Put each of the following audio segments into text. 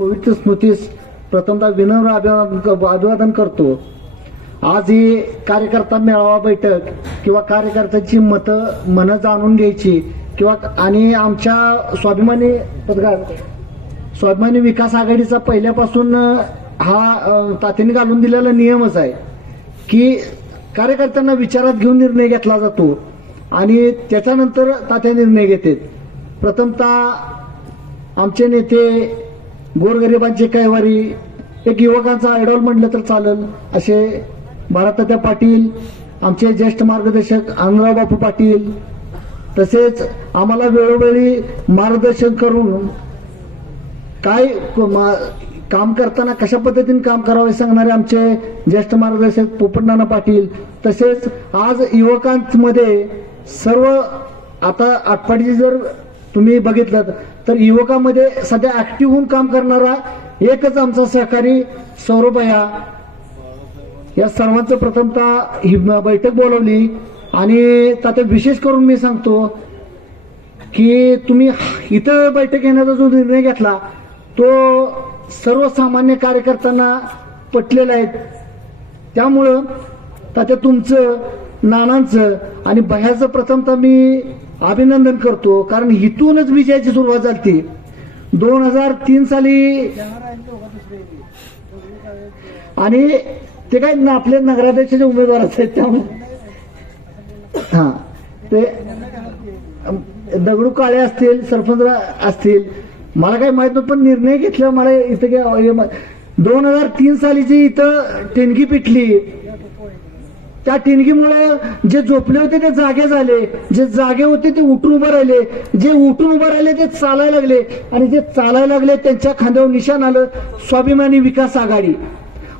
पवित्र स्मृतीस प्रथमतः विनम्र अभिवादन अभिवादन करतो. आज ही कार्यकर्ता मेळावा बैठक किंवा कार्यकर्त्यांची मतं मनं जाणून घ्यायची किंवा आणि आमच्या स्वाभिमानी पत्रकार स्वाभिमानी विकास आघाडीचा पहिल्यापासून हा तातीने तात्याने घालून दिलेला नियमच आहे की कार्यकर्त्यांना विचारात घेऊन निर्णय घेतला जातो आणि त्याच्यानंतर तात्या निर्णय घेतात प्रथमतः आमचे नेते गोरगरिबांची कैवारी एक युवकांचा आयडॉल म्हटलं तर चालेल. असे भारतात्या पाटील आमचे ज्येष्ठ मार्गदर्शक आनंदराव बापू पाटील. तसेच आम्हाला वेळोवेळी मार्गदर्शन करून काय मा- काम करताना कशा पद्धतीने काम करावे सांगणारे आमचे ज्येष्ठ मार्गदर्शक पोपटनाना पाटील. तसेच आज युवकांमध्ये सर्व आता आटपाडीची जर तुम्ही बघितलं तर युवकांमध्ये सध्या ऍक्टिव्ह होऊन काम करणारा एकच आमचा सहकारी सौरभया या सर्वांचं प्रथमतः ही बैठक बोलवली आणि त्यात विशेष करून मी सांगतो की तुम्ही इथं बैठक घेण्याचा जो निर्णय घेतला तो सर्वसामान्य कार्यकर्त्यांना पटलेला आहे. त्यामुळं तात्या तुमचं नानांचं आणि भयाचं प्रथमतः मी अभिनंदन करतो कारण इथूनच विजयाची सुरुवात झाली दोन हजार तीन साली आणि ते काय ना आपले नगराध्यक्षाचे उमेदवार आहेत त्यामुळे. हा ते दगडू काळे असतील सरपंच असतील मला काही माहीत नव्हतं पण निर्णय घेतला मला इथं दोन हजार तीन सालीची इथं टेनगी पिटली त्या टिणगीमुळे जे झोपले होते ते जागे झाले. जे जागे होते ते उठून उभं राहिले. जे उठून उभं राहिले ते चालायला लागले. आणि जे चालायला लागले त्यांच्या खांद्यावर निशाण आलं स्वाभिमानी विकास आघाडी.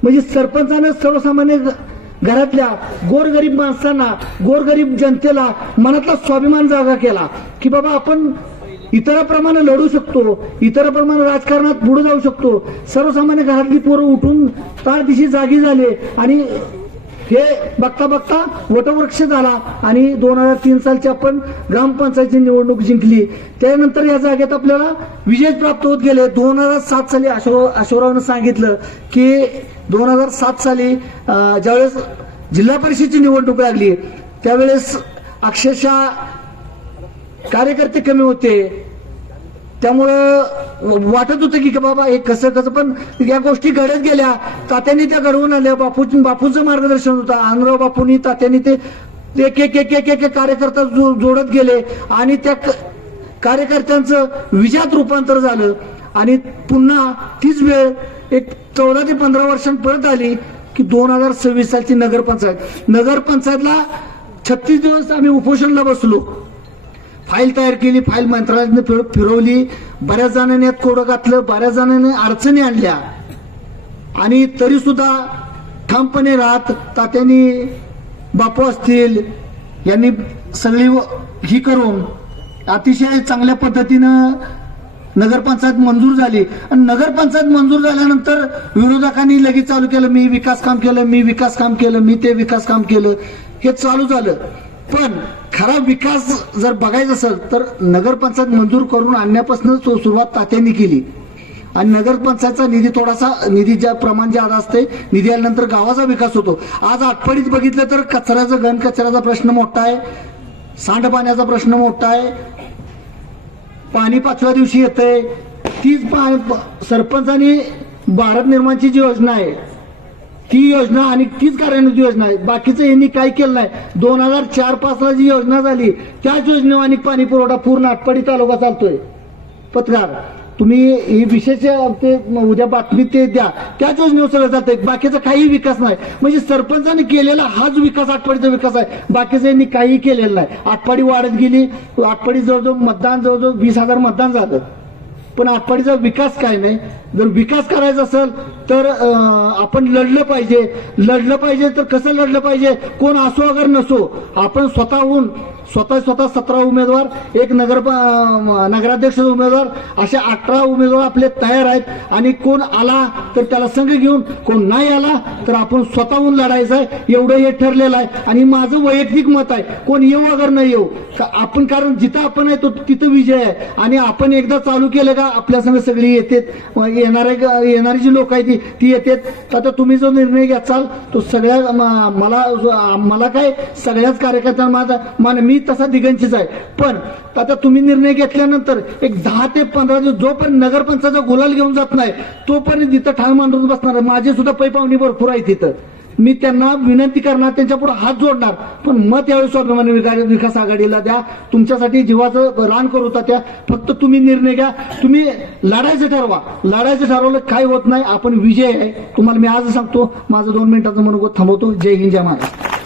म्हणजे सरपंचानं सर्वसामान्य घरातल्या गोरगरीब माणसांना गोरगरीब जनतेला मनातला स्वाभिमान जागा केला की बाबा आपण इतराप्रमाणे लढू शकतो इतराप्रमाणे राजकारणात पुढे जाऊ शकतो. सर्वसामान्य घरातली पोरं उठून तार दिशी जागी झाले आणि हे बघता बघता वटवृक्ष झाला आणि दोन हजार तीन सालची आपण ग्रामपंचायतची निवडणूक जिंकली. त्यानंतर या जागेत आपल्याला विजय प्राप्त होत गेले. दोन हजार सात साली अशोक अशोरावनं सांगितलं की दोन हजार सात साली ज्यावेळेस जिल्हा परिषदची निवडणूक लागली त्यावेळेस अक्षरशः कार्यकर्ते कमी होते. त्यामुळं वाटत होतं की बाबा हे कसं कसं पण या गोष्टी घडत गेल्या. तात्यांनी त्या घडवून आल्या बापू बापूचं मार्गदर्शन होतं. आनराव बापूंनी तात्यांनी ते एक एक एक एक एक कार्यकर्ता जो- जोडत गेले. आणि त्या क- कार्यकर्त्यांचं विजयात रूपांतर झालं. आणि पुन्हा तीच वेळ एक चौदा ते पंधरा वर्षां परत आली की दोन हजार सव्वीस सालची नगरपंचायत. नगरपंचायतला छत्तीस दिवस आम्ही उपोषणला बसलो. फाईल तयार केली फाईल मंत्रालयाने फिर- फिरवली. बऱ्याच जणांनी यात कोडं घातलं बऱ्याच जणांनी अडचणी आणल्या. आणि तरी सुद्धा ठामपणे राहत तात्यांनी बापू असतील यांनी सगळी व- ही करून अतिशय चांगल्या पद्धतीनं नगरपंचायत मंजूर झाली. आणि नगरपंचायत मंजूर झाल्यानंतर विरोधकांनी लगेच चालू केलं मी विकास काम केलं मी विकास काम केलं मी ते विकास काम केलं. हे चालू झालं. पण खरा विकास जर बघायचा असेल तर नगरपंचायत मंजूर करून आणण्यापासून सुरुवात तात्यांनी केली. आणि नगरपंचायतचा निधी थोडासा निधी ज्या प्रमाण ज्या असते निधी आल्यानंतर गावाचा विकास होतो. आज आठवडीत बघितलं तर कचऱ्याचा घन कचऱ्याचा प्रश्न मोठा आहे. सांडपाण्याचा प्रश्न मोठा आहे. पाणी पाचव्या दिवशी येतंय. तीच पा- सरपंचानी भारत निर्माणची जी योजना आहे ती योजना आणि तीच कार्यान्वित योजना आहे. बाकीचं यांनी काय केलं नाही. दोन हजार चार पाच ला जी योजना झाली त्याच योजनेवर आणि पाणी पुरवठा पूर्ण आटपाडी तालुका चालतोय. पत्रकार तुम्ही ही विशेष ते उद्या बातमी ते द्या. त्याच योजनेवर सगळं जाते बाकीचा काही विकास नाही. म्हणजे सरपंचाने केलेला हाच विकास आटपाडीचा विकास आहे. बाकीचं यांनी काही केलेलं नाही. आटपाडी वाढत गेली. आटपाडी जवळजवळ मतदान जवळजवळ वीस हजार मतदान झालं. पण आटपाडीचा विकास काय नाही. जर विकास करायचा असेल तर आपण लढलं पाहिजे. लढलं पाहिजे तर कसं लढलं पाहिजे? कोण असो अगर नसो. आपण स्वतःहून स्वतः स्वतः सतरा उमेदवार एक नगर नगराध्यक्ष उमेदवार असे अठरा उमेदवार आपले तयार आहेत. आणि कोण आला तर त्याला संघ घेऊन कोण नाही आला तर आपण स्वतःहून लढायचं आहे. एवढं हे ठरलेलं आहे. आणि माझं वैयक्तिक मत आहे कोण येऊ अगर नाही येऊ. आपण कारण जिथं आपण आहे तो तिथं विजय आहे. आणि आपण एकदा चालू केलं का आपल्या संग सगळी येतात. येणारे येणारी जी लोक आहेत ती ती येतात. आता तुम्ही जो निर्णय घ्याचाल तो सगळ्या म- मला मला काय सगळ्याच कार्यकर्त्यांना माझा मान मी तसा दिगंचीच आहे. पण आता तुम्ही निर्णय घेतल्यानंतर एक दहा ते पंधरा दिवस जोपर्यंत नगरपंचायतचा गुलाल घेऊन जात नाही तोपर्यंत तिथं ठाण मांडून बसणार माझे सुद्धा पै पाहुणी भरपूर आहे तिथं. मी त्यांना विनंती करणार त्यांच्या पुढे हात जोडणार पण मत यावेळी स्वाभिमानी विकास आघाडीला द्या. तुमच्यासाठी जीवाचं रान करू होता त्या. फक्त तुम्ही निर्णय घ्या. तुम्ही लढायचं ठरवा. लढायचं ठरवलं काय होत नाही. आपण विजय आहे. तुम्हाला मी आज सांगतो माझं दोन मिनिटाचं मनोगत थांबवतो. जय हिंद जय महाराज